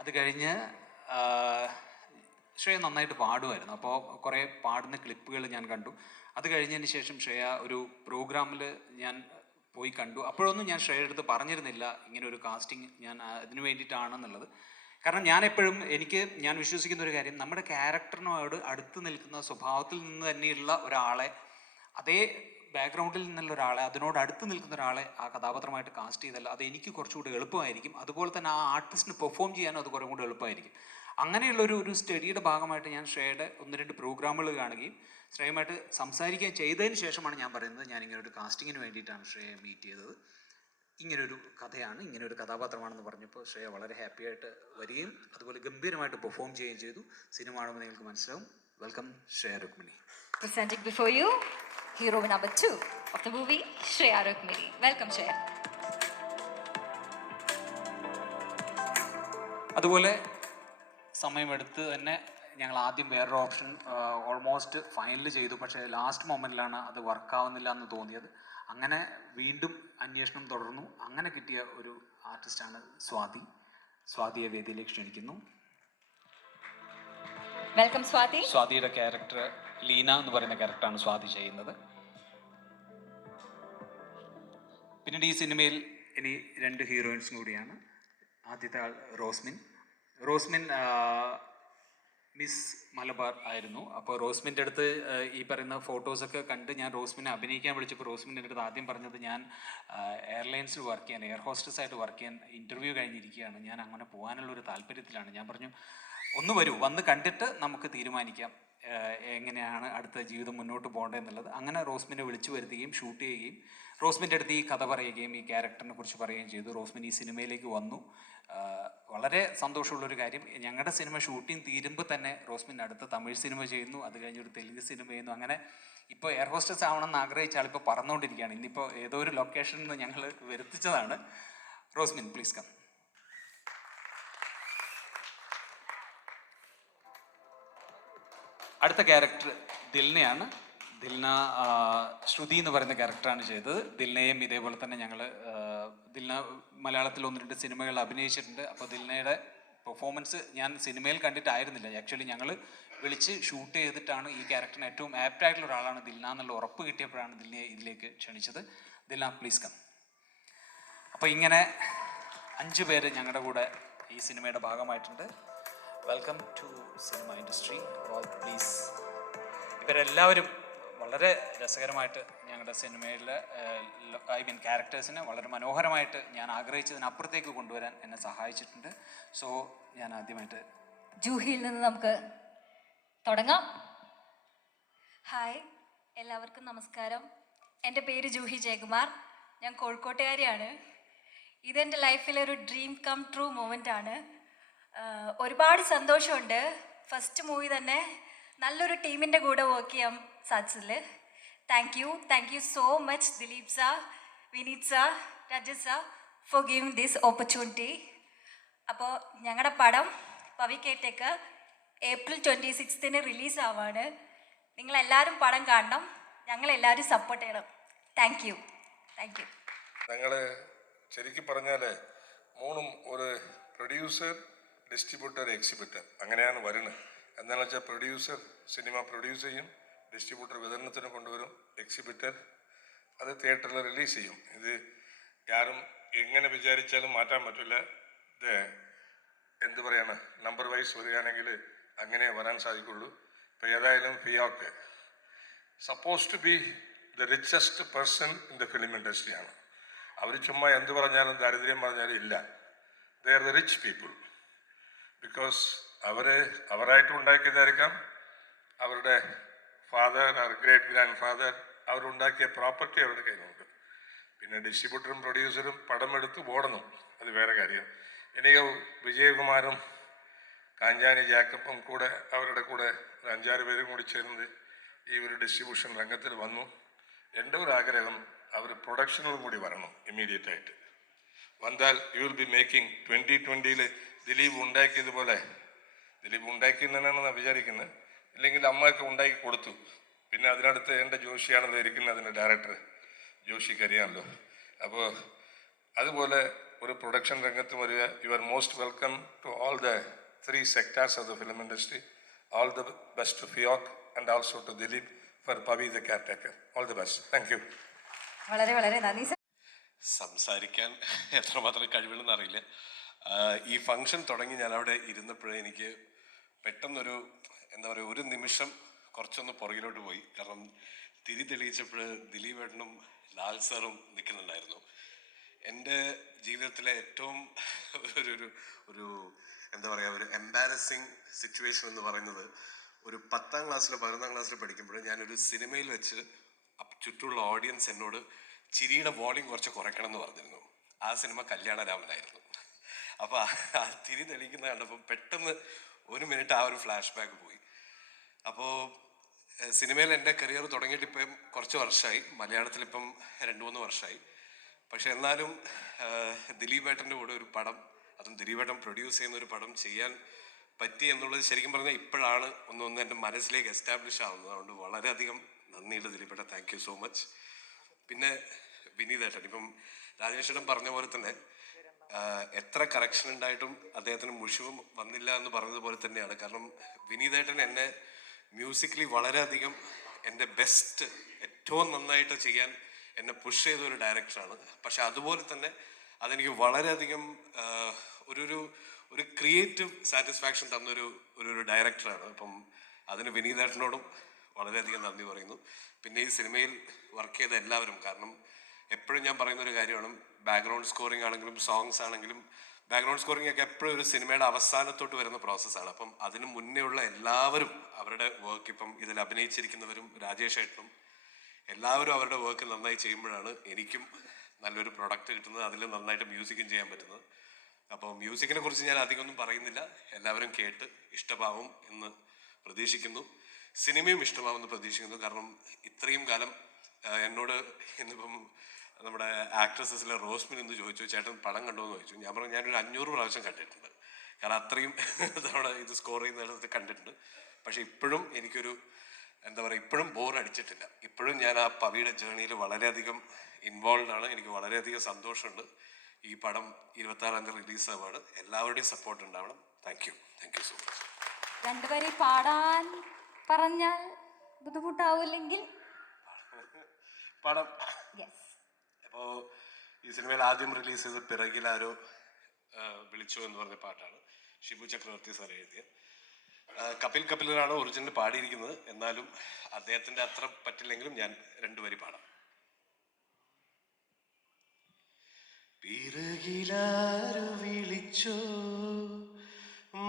അത് കഴിഞ്ഞ് ശ്രേയ നന്നായിട്ട് പാടുമായിരുന്നു. അപ്പോൾ കുറേ പാടുന്ന ക്ലിപ്പുകൾ ഞാൻ കണ്ടു. അത് കഴിഞ്ഞതിന് ശേഷം ശ്രേയ ഒരു പ്രോഗ്രാമിൽ ഞാൻ പോയി കണ്ടു. അപ്പോഴൊന്നും ഞാൻ ശ്രേയയുടെ അടുത്ത് പറഞ്ഞിരുന്നില്ല ഇങ്ങനെ ഒരു കാസ്റ്റിംഗ് ഞാൻ അതിന് വേണ്ടിയിട്ടാണെന്നുള്ളത്. കാരണം ഞാൻ വിശ്വസിക്കുന്ന ഒരു കാര്യം, നമ്മുടെ ക്യാരക്ടറിനോട് അടുത്ത് നിൽക്കുന്ന സ്വഭാവത്തിൽ നിന്ന് തന്നെയുള്ള ഒരാളെ, അതേ ബാക്ക്ഗ്രൗണ്ടിൽ നിന്നുള്ള ഒരാളെ, അതിനോട് അടുത്ത് നിൽക്കുന്ന ഒരാളെ ആ കഥാപാത്രമായിട്ട് കാസ്റ്റ് ചെയ്തല്ല അത് എനിക്ക് കുറച്ചുകൂടി എളുപ്പമായിരിക്കും. അതുപോലെ തന്നെ ആ ആർട്ടിസ്റ്റിന് പെർഫോം ചെയ്യാനും അത് കുറേ കൂടി എളുപ്പമായിരിക്കും. അങ്ങനെയുള്ളൊരു സ്റ്റഡിയുടെ ഭാഗമായിട്ട് ഞാൻ ശ്രേയയുടെ 1-2 പ്രോഗ്രാമുകൾ കാണുകയും ശ്രേയയുമായിട്ട് സംസാരിക്കുകയും ചെയ്തതിന് ശേഷമാണ് ഞാൻ പറയുന്നത്, ഞാൻ ഇങ്ങനൊരു കാസ്റ്റിങ്ങിന് വേണ്ടിയിട്ടാണ് ശ്രേയയെ മീറ്റ് ചെയ്തത്, ഇങ്ങനൊരു കഥയാണ്, ഇങ്ങനൊരു കഥാപാത്രമാണെന്ന് പറഞ്ഞപ്പോൾ ശ്രേയ വളരെ ഹാപ്പിയായിട്ട് വരികയും അതുപോലെ ഗംഭീരമായിട്ട് പെർഫോം ചെയ്യുകയും ചെയ്തു. സിനിമ കാണുമ്പോൾ നിങ്ങൾക്ക് മനസ്സിലാവും. Welcome Shreya Rukmini. Presenting before you hero number 2 of the movie, Shreya Rukmini. Welcome Shreya. അതുപോലെ സമയമെടുത്ത് തന്നെ ഞങ്ങൾ ആദ്യം വേറൊരു ഓപ്ഷൻ ഓൾമോസ്റ്റ് ഫൈനൽ ചെയ്തു. പക്ഷേ ലാസ്റ്റ് മൊമെൻറ്റിലാണ് അത് വർക്കാവുന്നില്ല എന്ന് തോന്നിയത്. അങ്ങനെ വീണ്ടും അന്വേഷണം തുടർന്നു. അങ്ങനെ കിട്ടിയ ഒരു ആർട്ടിസ്റ്റാണ് സ്വാതിയെ വേദിയിലേക്ക് ക്ഷണിക്കുന്നു. വെൽക്കം സ്വാതി. സ്വാതിയുടെ ക്യാരക്ടർ ലീന എന്ന് പറയുന്ന ക്യാരക്ടറാണ് സ്വാതി ചെയ്യുന്നത്. പിന്നീട് ഈ സിനിമയിൽ ഇനി 2 ഹീറോയിൻസും കൂടിയാണ്. ആദ്യത്തെ ആൾ റോസ്മിൻ മിസ് മലബാർ ആയിരുന്നു. അപ്പോൾ റോസ്മിൻ്റെ അടുത്ത് ഈ പറയുന്ന ഫോട്ടോസൊക്കെ കണ്ട് ഞാൻ റോസ്മിനെ അഭിനയിക്കാൻ വിളിച്ചപ്പോൾ റോസ്മിൻ്റെ അടുത്ത് ആദ്യം പറഞ്ഞത്, ഞാൻ എയർലൈൻസിൽ വർക്ക് ചെയ്യാൻ, എയർ ഹോസ്റ്റസ് ആയിട്ട് വർക്ക് ചെയ്യാൻ ഇൻ്റർവ്യൂ കഴിഞ്ഞിരിക്കുകയാണ്, ഞാൻ അങ്ങനെ പോകാനുള്ളൊരു താല്പര്യത്തിലാണ്. ഞാൻ പറഞ്ഞു, ഒന്ന് വരൂ, വന്ന് കണ്ടിട്ട് നമുക്ക് തീരുമാനിക്കാം എങ്ങനെയാണ് അടുത്ത ജീവിതം മുന്നോട്ട് പോകേണ്ടതെന്നുള്ളത്. അങ്ങനെ റോസ്മിനെ വിളിച്ചു വരുത്തുകയും ഷൂട്ട് ചെയ്യുകയും റോസ്മിൻ്റെ അടുത്ത് ഈ കഥ പറയുകയും ഈ ക്യാരക്ടറിനെ കുറിച്ച് പറയുകയും ചെയ്തു. റോസ്മിൻ ഈ സിനിമയിലേക്ക് വന്നു. വളരെ സന്തോഷമുള്ളൊരു കാര്യം, ഞങ്ങളുടെ സിനിമ ഷൂട്ടിംഗ് തീരുമ്പോൾ തന്നെ റോസ്മിൻ അടുത്ത തമിഴ് സിനിമ ചെയ്യുന്നു, അത് കഴിഞ്ഞൊരു തെലുങ്ക് സിനിമ ചെയ്യുന്നു. അങ്ങനെ ഇപ്പോൾ എയർ ഹോസ്റ്റസ് ആവണമെന്ന് ആഗ്രഹിച്ച ആളിപ്പോൾ പറന്നുകൊണ്ടിരിക്കുകയാണ്. ഇന്നിപ്പോൾ ഏതോ ഒരു ലൊക്കേഷനിൽ നിന്ന് ഞങ്ങൾ വരുത്തിച്ചതാണ്. Rosmin, please come. അടുത്ത ക്യാരക്ടർ ദിൽനയാണ്. ദിൽന ശ്രുതി എന്ന് പറയുന്ന ക്യാരക്ടറാണ് ചെയ്തത്. ദിൽനയും ഇതേപോലെ തന്നെ ഞങ്ങൾ ദിൽന മലയാളത്തിൽ 1-2 സിനിമകൾ അഭിനയിച്ചിട്ടുണ്ട്. അപ്പോൾ ദിൽനയുടെ പെർഫോമൻസ് ഞാൻ സിനിമയിൽ കണ്ടിട്ടായിരുന്നില്ല. ആക്ച്വലി ഞങ്ങൾ വിളിച്ച് ഷൂട്ട് ചെയ്തിട്ടാണ് ഈ ക്യാരക്ടറിന് ഏറ്റവും ആപ്റ്റായിട്ടുള്ള ഒരാളാണ് ദിൽന എന്നുള്ള ഉറപ്പ് കിട്ടിയപ്പോഴാണ് ദിൽനയെ ഇതിലേക്ക് ക്ഷണിച്ചത്. Dilna please come. അപ്പോൾ ഇങ്ങനെ 5 പേര് ഞങ്ങളുടെ കൂടെ ഈ സിനിമയുടെ ഭാഗമായിട്ടുണ്ട്. Welcome to cinema industry all please. ഇവരെല്ലാവരും വളരെ രസകരമായിട്ട് ഞങ്ങളുടെ സിനിമയിലെ ക്യാരക്ടേഴ്സിനെ വളരെ മനോഹരമായിട്ട് ഞാൻ ആഗ്രഹിച്ചതിനപ്പുറത്തേക്ക് കൊണ്ടുവരാൻ എന്നെ സഹായിച്ചിട്ടുണ്ട്. സോ ഞാൻ ആദ്യമായിട്ട് ജൂഹിയിൽ നിന്ന് നമുക്ക് തുടങ്ങാം. ഹായ്, എല്ലാവർക്കും നമസ്കാരം. എൻ്റെ പേര് ജൂഹി ജയകുമാർ. ഞാൻ കോഴിക്കോട്ടുകാരിയാണ്. ഇതെൻ്റെ ലൈഫിലെ ഒരു ഡ്രീം കം ട്രൂ മൊമെൻ്റ് ആണ്. ഒരുപാട് സന്തോഷമുണ്ട്. ഫസ്റ്റ് മൂവി തന്നെ നല്ലൊരു ടീമിൻ്റെ കൂടെ വർക്ക് ചെയ്യാൻ സാധിച്ചതിൽ thank you so much Dileep sir, Vineeth sir, Rajesh sir for giving this opportunity. അപ്പോൾ ഞങ്ങളുടെ പടം പവി കേട്ടേക്ക് April 26 റിലീസാവാണ്. നിങ്ങളെല്ലാവരും പടം കാണണം, ഞങ്ങളെല്ലാവരും സപ്പോർട്ട് ചെയ്യണം. Thank you. ഞങ്ങൾ ശരിക്കും പറഞ്ഞാൽ മൂന്നും ഒരു പ്രൊഡ്യൂസർ, ഡിസ്ട്രിബ്യൂട്ടർ, എക്സിബിറ്റർ അങ്ങനെയാണ് വരുന്നത്. എന്താണെന്ന് വെച്ചാൽ പ്രൊഡ്യൂസർ സിനിമ പ്രൊഡ്യൂസ് ചെയ്യും, ഡിസ്ട്രിബ്യൂട്ടർ വിതരണത്തിന് കൊണ്ടുവരും, എക്സിബിറ്റർ അത് തിയേറ്ററിൽ റിലീസ് ചെയ്യും. ഇത് ആരും എങ്ങനെ വിചാരിച്ചാലും മാറ്റാൻ പറ്റില്ല. ഇത് എന്ത് പറയാണ്, നമ്പർ വൈസ് വരികയാണെങ്കിൽ അങ്ങനെ വരാൻ സാധിക്കുള്ളൂ. ഇപ്പോൾ ഏതായാലും FEUOK suppose to be the richest person in the film ഇൻഡസ്ട്രിയാണ്. അവർ ചുമ്മാ എന്ത് പറഞ്ഞാലും ദാരിദ്ര്യം പറഞ്ഞാലും ഇല്ല. They are the rich people. Because അവരായിട്ട് ഉണ്ടാക്കിയതായിരിക്കാം, അവരുടെ father or great grandfather അവരുണ്ടാക്കിയ പ്രോപ്പർട്ടി അവരുടെ കയ്യിലുണ്ട്. പിന്നെ ഡിസ്ട്രിബ്യൂട്ടറും പ്രൊഡ്യൂസറും പടം എടുത്ത് ഓടണം, അത് വേറെ കാര്യം. എനിക്ക് വിജയകുമാറും കാഞ്ചാനി ജാക്കബും കൂടെ അവരുടെ കൂടെ 5-6 പേരും കൂടി ചേർന്ന് ഈ ഒരു ഡിസ്ട്രിബ്യൂഷൻ രംഗത്തിൽ വന്നു. എൻ്റെ ഒരു ആഗ്രഹം അവർ പ്രൊഡക്ഷനിലും കൂടി വരണം ഇമ്മീഡിയറ്റ് ആയിട്ട്. വന്നാൽ you will be making 2020 Dileep ഉണ്ടാക്കിയതുപോലെ. ദിലീപ് ഉണ്ടാക്കിയെന്നാണ് വിചാരിക്കുന്നത്, ഇല്ലെങ്കിൽ അമ്മയൊക്കെ ഉണ്ടാക്കി കൊടുത്തു. പിന്നെ അതിനടുത്ത് എൻ്റെ ജോഷിയാണല്ലോ ഇരിക്കുന്നത്, അതിൻ്റെ ഡയറക്ടർ ജോഷിക്ക് അറിയാമല്ലോ. അപ്പോൾ അതുപോലെ ഒരു പ്രൊഡക്ഷൻ രംഗത്ത് വരിക. You are most welcome to all the 3 sectors of the film industry. All the best to FEUOK and also to Dileep for Pavi the Caretaker. All the best. Thank you. വളരെ വളരെ നന്ദി സർ. സംസാരിക്കാൻ എത്രമാത്രം കഴിവുണ്ടെന്ന് അറിയില്ല. ഈ ഫംഗ്ഷൻ തുടങ്ങി ഞാൻ അവിടെ ഇരുന്നപ്പോഴേ എനിക്ക് പെട്ടെന്നൊരു എന്താ പറയുക, ഒരു നിമിഷം കുറച്ചൊന്ന് പുറകിലോട്ട് പോയി. കാരണം തിരി തെളിയിച്ചപ്പോൾ ദിലീപേട്ടനും ലാൽ സാറും നിൽക്കുന്നുണ്ടായിരുന്നു. എൻ്റെ ജീവിതത്തിലെ ഏറ്റവും ഒരു എന്താ പറയുക, ഒരു എംബാരസിങ് സിറ്റുവേഷൻ എന്ന് പറയുന്നത് ഒരു 10ാം ക്ലാസ്സിലോ 11ാം ക്ലാസ്സിലോ പഠിക്കുമ്പോൾ ഞാനൊരു സിനിമയിൽ വെച്ച് ചുറ്റുമുള്ള ഓഡിയൻസ് എന്നോട് ചിരിയുടെ വോളിയം കുറച്ച് കുറയ്ക്കണം എന്ന് പറഞ്ഞിരുന്നു. ആ സിനിമ കല്യാണരാമനായിരുന്നു. അപ്പോൾ ആ തിരി തെളിയിക്കുന്ന കണ്ടപ്പോൾ പെട്ടെന്ന് 1 മിനിറ്റ് ആ ഒരു ഫ്ലാഷ് ബാക്ക് പോയി. അപ്പോൾ സിനിമയിൽ എൻ്റെ കരിയർ തുടങ്ങിയിട്ട് ഇപ്പം കുറച്ച് വർഷമായി, മലയാളത്തിലിപ്പം 2-3 വർഷമായി. പക്ഷെ എന്നാലും ദിലീപേട്ടൻ്റെ കൂടെ ഒരു പടം, അതും ദിലീപേട്ടൻ പ്രൊഡ്യൂസ് ചെയ്യുന്ന ഒരു പടം ചെയ്യാൻ പറ്റി എന്നുള്ളത് ശരിക്കും പറഞ്ഞാൽ ഇപ്പോഴാണ് ഒന്ന് എൻ്റെ മനസ്സിലേക്ക് എസ്റ്റാബ്ലിഷ് ആവുന്നത്. അതുകൊണ്ട് വളരെയധികം നന്ദിയുണ്ട് ദിലീപേട്ടൻ. Thank you so much. പിന്നെ വിനീതേട്ടൻ, ഇപ്പം രാജേഷേട്ടൻ പറഞ്ഞ പോലെ തന്നെ എത്ര കറക്ഷൻ ഉണ്ടായിട്ടും അദ്ദേഹത്തിന് മുഷിവും വന്നില്ല എന്ന് പറഞ്ഞതുപോലെ തന്നെയാണ്. കാരണം വിനീതേട്ടൻ എന്നെ മ്യൂസിക്കലി വളരെയധികം എൻ്റെ ബെസ്റ്റ് ഏറ്റവും നന്നായിട്ട് ചെയ്യാൻ എന്നെ പുഷ് ചെയ്ത ഒരു ഡയറക്ടറാണ്. പക്ഷെ അതുപോലെ തന്നെ അതെനിക്ക് വളരെയധികം ഒരു ക്രിയേറ്റീവ് സാറ്റിസ്ഫാക്ഷൻ തന്നൊരു ഡയറക്ടറാണ്. അപ്പം അതിന് വിനീതേട്ടനോടും വളരെയധികം നന്ദി പറയുന്നു. പിന്നെ ഈ സിനിമയിൽ വർക്ക് ചെയ്ത എല്ലാവരും, കാരണം എപ്പോഴും ഞാൻ പറയുന്നൊരു കാര്യമാണ്, ബാക്ക്ഗ്രൗണ്ട് സ്കോറിംഗ് ആണെങ്കിലും സോങ്സ് ആണെങ്കിലും ബാക്ക്ഗ്രൗണ്ട് സ്കോറിംഗ് ഒക്കെ എപ്പോഴും ഒരു സിനിമയുടെ അവസാനത്തോട്ട് വരുന്ന പ്രോസസ്സാണ്. അപ്പം അതിന് മുന്നേ ഉള്ള എല്ലാവരും അവരുടെ വർക്ക്, ഇപ്പം ഇതിൽ അഭിനയിച്ചിരിക്കുന്നവരും രാജേഷ് ഏട്ടനും എല്ലാവരും അവരുടെ വർക്ക് നന്നായി ചെയ്യുമ്പോഴാണ് എനിക്കും നല്ലൊരു പ്രൊഡക്റ്റ് കിട്ടുന്നത്, അതിൽ നന്നായിട്ട് മ്യൂസിക്കും ചെയ്യാൻ പറ്റുന്നത്. അപ്പോൾ മ്യൂസിക്കിനെ കുറിച്ച് ഞാൻ അധികമൊന്നും പറയുന്നില്ല, എല്ലാവരും കേട്ട് ഇഷ്ടമാവും എന്ന് പ്രതീക്ഷിക്കുന്നു. സിനിമയും ഇഷ്ടമാവുമെന്ന് പ്രതീക്ഷിക്കുന്നു. കാരണം ഇത്രയും കാലം എന്നോട് ഇന്നിപ്പം നമ്മുടെ ആക്ട്രസസിലെ റോസ്മിൻ എന്ന് ചോദിച്ചു, ചേട്ടൻ പടം കണ്ടോ എന്ന് ചോദിച്ചു. ഞാൻ പറഞ്ഞു ഞാനൊരു 500 പ്രാവശ്യം കണ്ടിട്ടുണ്ട്. കാരണം അത്രയും തവണ ഇത് സ്കോർ ചെയ്യുന്നിടത്ത് കണ്ടിട്ടുണ്ട്. പക്ഷെ ഇപ്പോഴും എനിക്കൊരു എന്താ പറയുക, ഇപ്പോഴും ബോർ അടിച്ചിട്ടില്ല. ഇപ്പോഴും ഞാൻ ആ പവിയുടെ ജേർണിയിൽ വളരെയധികം ഇൻവോൾവ് ആണ്. എനിക്ക് വളരെയധികം സന്തോഷമുണ്ട്. ഈ പടം 26-ാം തീയതി റിലീസാവാണ്. എല്ലാവരുടെയും സപ്പോർട്ട് ഉണ്ടാവണം. Thank you so much. രണ്ടുപേരെ പാടാൻ പറഞ്ഞാൽ ബുദ്ധിമുട്ടാവില്ലെങ്കിൽ പടം യെസ്. അപ്പോൾ ഈ സിനിമയിൽ ആദ്യം റിലീസ് ചെയ്ത പിറകിലാരോ വിളിച്ചു എന്ന് പറഞ്ഞ പാട്ടാണ് ഷിബു ചക്രവർത്തി സാർ എഴുതിയ. കപിലാണ് ഒറിജിനൽ പാടിയിരിക്കുന്നത്. എന്നാലും അദ്ദേഹത്തിൻ്റെ അത്ര പറ്റില്ലെങ്കിലും ഞാൻ 2 വരി പാടാം. പിറകിലാരോ വിളിച്ചോ,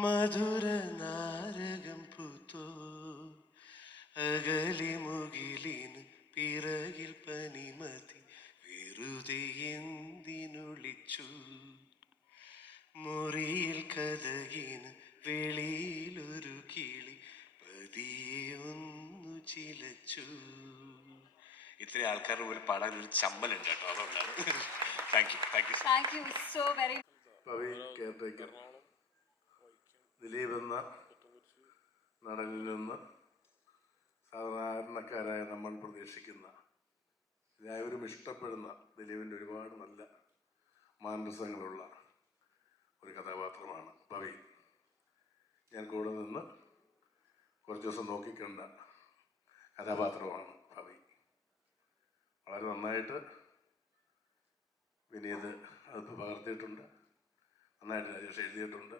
മധുര നാരകം പൂത്തോ, അകലി മുകിലിന് പിറകിൽ പനിമതി വെറുതെ എന്തിനൊളിച്ചു, മുറിയിൽ കഥകിന് വെളിയിലൊരു കിളി പതിയെ ഒന്ന് ചിലച്ചു. ഇത്രയും ആൾക്കാരുടെ മുമ്പിൽ പാടാൻ ഒരു ചമ്മലുണ്ട് കേട്ടോ, അതുകൊണ്ടാണ്. Thank you so very. Pavi Caretaker Dileep എന്ന നടനിൽ നിന്ന് സാധാരണക്കാരായ നമ്മൾ പ്രതീക്ഷിക്കുന്ന, എല്ലാവരും ഇഷ്ടപ്പെടുന്ന ദിലീപിൻ്റെ ഒരുപാട് നല്ല മാനസങ്ങളുള്ള ഒരു കഥാപാത്രമാണ് പവി. ഞാൻ കൂടെ നിന്ന് കുറച്ച് ദിവസം നോക്കിക്കണ്ട കഥാപാത്രമാണ് പവി. വളരെ നന്നായിട്ട് വിനീത് അത് പകർത്തിയിട്ടുണ്ട്, നന്നായിട്ട് രാജേഷ് എഴുതിയിട്ടുണ്ട്.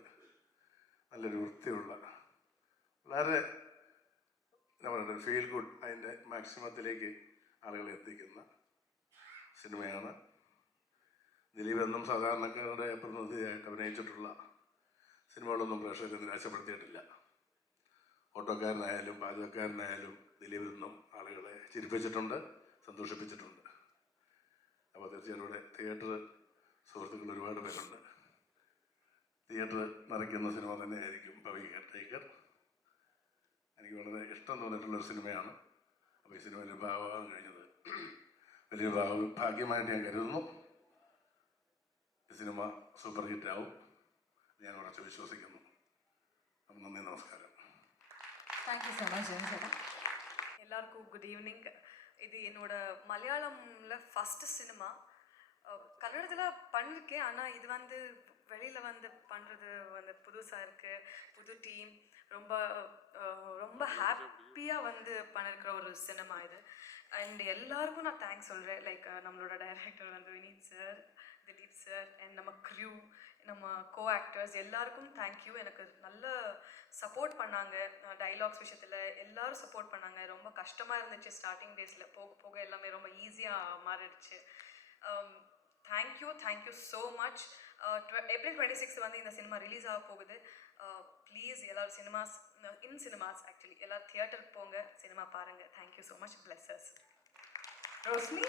നല്ലൊരു വൃത്തിയുള്ള, വളരെ എന്താ പറയുക, ഫീൽ ഗുഡ്, അതിൻ്റെ മാക്സിമത്തിലേക്ക് ആളുകളെ എത്തിക്കുന്ന സിനിമയാണ്. ദിലീപ് എന്നും സാധാരണക്കാരുടെ പ്രതിനിധിയായിട്ട് അഭിനയിച്ചിട്ടുള്ള സിനിമകളൊന്നും പ്രേക്ഷകരെ നിരാശപ്പെടുത്തിയിട്ടില്ല. ഓട്ടോക്കാരനായാലും പാചകക്കാരനായാലും ദിലീപ് എന്നും ആളുകളെ ചിരിപ്പിച്ചിട്ടുണ്ട്, സന്തോഷിപ്പിച്ചിട്ടുണ്ട്. അപ്പോൾ തീർച്ചയായും ഇവിടെ തിയേറ്റർ സുഹൃത്തുക്കൾ ഒരുപാട് പേരുണ്ട്. തിയേറ്റർ നിറയ്ക്കുന്ന സിനിമ തന്നെയായിരിക്കും പവി കെയർടേക്കർ. എനിക്ക് വളരെ ഇഷ്ടം തോന്നിയിട്ടുള്ളൊരു സിനിമയാണ്. അപ്പോൾ ഈ സിനിമയിൽ ഭാഗമാകാൻ കഴിഞ്ഞത് വലിയൊരു ഭാഗ്യമായിട്ട് ഞാൻ കരുതുന്നു. ഈ സിനിമ സൂപ്പർ ഹിറ്റാവും ഞാൻ ഉറച്ച് വിശ്വസിക്കുന്നു. അപ്പം നന്ദി, നമസ്കാരം. താങ്ക് യു സോ മച്ച് ചേട്ടാ. எல்லாருக்கும் குட் ஈவினிங். இது என்னோட மலையாளமில் ஃபஸ்ட்டு சினிமா. கன்னடத்தில் பண்ணியிருக்கேன், ஆனால் இது வந்து வெளியில் வந்து பண்ணுறது வந்து புதுசாக இருக்குது. புது டீம், ரொம்ப ரொம்ப ஹாப்பியாக வந்து பண்ணியிருக்கிற ஒரு சினிமா இது. அண்ட் எல்லாருக்கும் நான் தேங்க்ஸ் சொல்கிறேன். லைக் நம்மளோட டைரக்டர் வந்து Vineeth sir, Dileep sir, and நம்ம க்ரூ, நம்ம கோ ஆக்டர்ஸ் எல்லாருக்கும் தேங்க்யூ. எனக்கு நல்ல சப்போர்ட் பண்ணாங்க. டைலாக்ஸ் விஷயத்தில் எல்லாரும் சப்போர்ட் பண்ணாங்க. ரொம்ப கஷ்டமாக இருந்துச்சு ஸ்டார்டிங் டேஸில். போக போக எல்லாமே ரொம்ப ஈஸியாக மாறிடுச்சு. Thank you so much. April 26 வந்து இந்த சினிமா ரிலீஸ் ஆக போகுது. ப்ளீஸ் எல்லோரும் சினிமாஸ் ஆக்சுவலி எல்லோரும் தியேட்டருக்கு போங்க, சினிமா பாருங்கள். Thank you so much. Blesses. Roshni.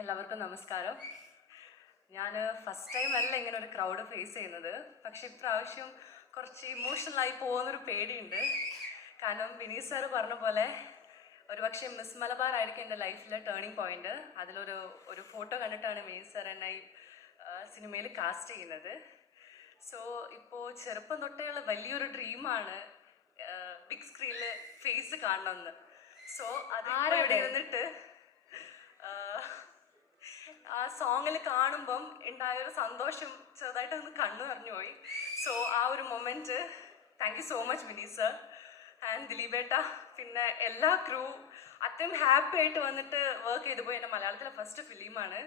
എല്ലാവർക്കും നമസ്കാരം. ഞാൻ ഫസ്റ്റ് ടൈം അല്ല ഇങ്ങനെ ഒരു ക്രൗഡ് ഫേസ് ചെയ്യുന്നത്. പക്ഷെ ഇപ്രാവശ്യം കുറച്ച് ഇമോഷണലായി പോകുന്നൊരു പേടിയുണ്ട്. കാരണം വിനീത് സാറ് പറഞ്ഞ പോലെ ഒരുപക്ഷെ മിസ് മലബാർ ആയിരിക്കും എൻ്റെ ലൈഫിലെ ടേണിംഗ് പോയിന്റ്. അതിലൊരു ഫോട്ടോ കണ്ടിട്ടാണ് വിനീത് സാർ എന്നെ ഈ സിനിമയിൽ കാസ്റ്റ് ചെയ്യുന്നത്. സോ ഇപ്പോൾ ചെറുപ്പം തൊട്ടേയുള്ള വലിയൊരു ഡ്രീമാണ് ബിഗ് സ്ക്രീനിൽ ഫേസ് കാണണമെന്ന്. സോ അത് ഇവിടെ ഇരുന്നിട്ട് ആ സോങ്ങിൽ കാണുമ്പം ഉണ്ടായൊരു സന്തോഷം ചെറുതായിട്ടൊന്ന് കണ്ണു നിറഞ്ഞു പോയി. സോ ആ ഒരു moment thank you so much Vineeth sir and ദിലീപേട്ട, പിന്നെ എല്ലാ ക്രൂ അത്രയും ഹാപ്പി ആയിട്ട് വന്നിട്ട് വർക്ക് ചെയ്തു പോയി. എൻ്റെ മലയാളത്തിലെ ഫസ്റ്റ് ഫിലിമാണ്.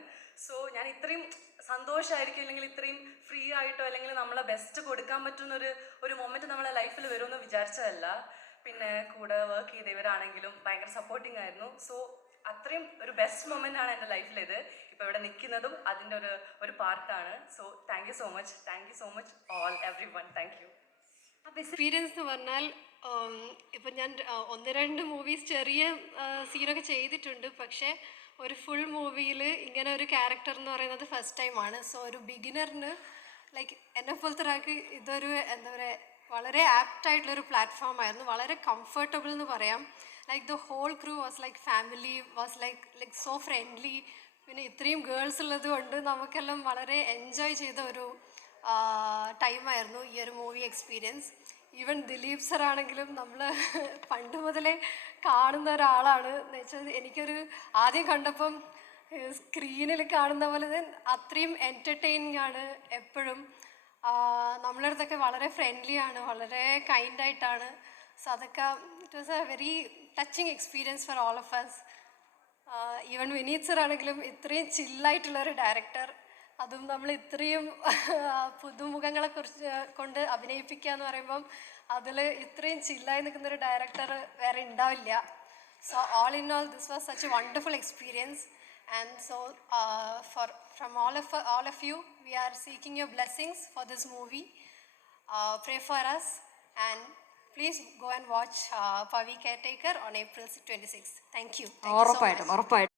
സോ ഞാൻ ഇത്രയും സന്തോഷമായിരിക്കും, അല്ലെങ്കിൽ ഇത്രയും ഫ്രീ ആയിട്ടോ അല്ലെങ്കിൽ നമ്മളെ ബെസ്റ്റ് കൊടുക്കാൻ പറ്റുന്നൊരു മൊമെൻറ്റ് നമ്മളെ ലൈഫിൽ വരുമെന്ന് വിചാരിച്ചതല്ല. പിന്നെ കൂടെ വർക്ക് ചെയ്തവരാണെങ്കിലും ഭയങ്കര സപ്പോർട്ടിങ് ആയിരുന്നു. സോ അത്രയും ഒരു ബെസ്റ്റ് മൊമെൻ്റ് ആണ് എൻ്റെ ലൈഫിലേത്. ഇപ്പോൾ ഇവിടെ നിൽക്കുന്നതും അതിൻ്റെ ഒരു പാർട്ടാണ്. So thank you so much all every one. Thank you. അപ്പോൾ എക്സ്പീരിയൻസ് എന്ന് പറഞ്ഞാൽ ഇപ്പം ഞാൻ 1-2 മൂവീസ് ചെറിയ സീനൊക്കെ ചെയ്തിട്ടുണ്ട്. പക്ഷേ ഒരു ഫുൾ മൂവിയിൽ ഇങ്ങനെ ഒരു ക്യാരക്ടർ എന്ന് പറയുന്നത് ഫസ്റ്റ് ടൈമാണ്. സോ ഒരു ബിഗിനറിന് ലൈക്ക് എന്നെ പോലത്തെ ഒരാൾക്ക് ഇതൊരു എന്താ പറയുക വളരെ ആപ്റ്റായിട്ടുള്ളൊരു പ്ലാറ്റ്ഫോമായിരുന്നു. വളരെ കംഫർട്ടബിൾ എന്ന് പറയാം. Like the whole crew was like family, was like so friendly. പിന്നെ ഇത്രയും ഗേൾസ് ഉള്ളത് കൊണ്ട് നമുക്കെല്ലാം വളരെ എൻജോയ് ചെയ്ത ടൈമായിരുന്നു ഈ ഒരു movie experience. Even Dileep sir ആണെങ്കിലും നമ്മൾ പണ്ട് മുതലേ കാണുന്ന ഒരാളാണ്. എന്ന് വെച്ചാൽ എനിക്കൊരു ആദ്യം കണ്ടപ്പം സ്ക്രീനിൽ കാണുന്ന പോലെ തന്നെ അത്രയും എൻ്റർടൈനിങ് ആണ് എപ്പോഴും. നമ്മളെ അടുത്തൊക്കെ വളരെ ഫ്രണ്ട്ലി ആണ്, വളരെ കൈൻഡായിട്ടാണ്. സോ അതൊക്കെ it was a very touching experience for all of us. Even Vineeth sir ആണെങ്കിലും ഇത്രയും ചില്ലായിട്ടുള്ളൊരു ഡയറക്ടർ, അതും നമ്മൾ ഇത്രയും പുതുമുഖങ്ങളെ കുറിച്ച് കൊണ്ട് അഭിനയിപ്പിക്കുക എന്ന് പറയുമ്പം അതിൽ ഇത്രയും ചില്ലായി നിൽക്കുന്നൊരു ഡയറക്ടർ വേറെ ഉണ്ടാവില്ല. So all in all this was such A wonderful experience. And so from all of you, we are seeking your blessings for this movie. Pray for us and please go and watch Pavi Caretaker on April 26th. Thank you. Thank you so much.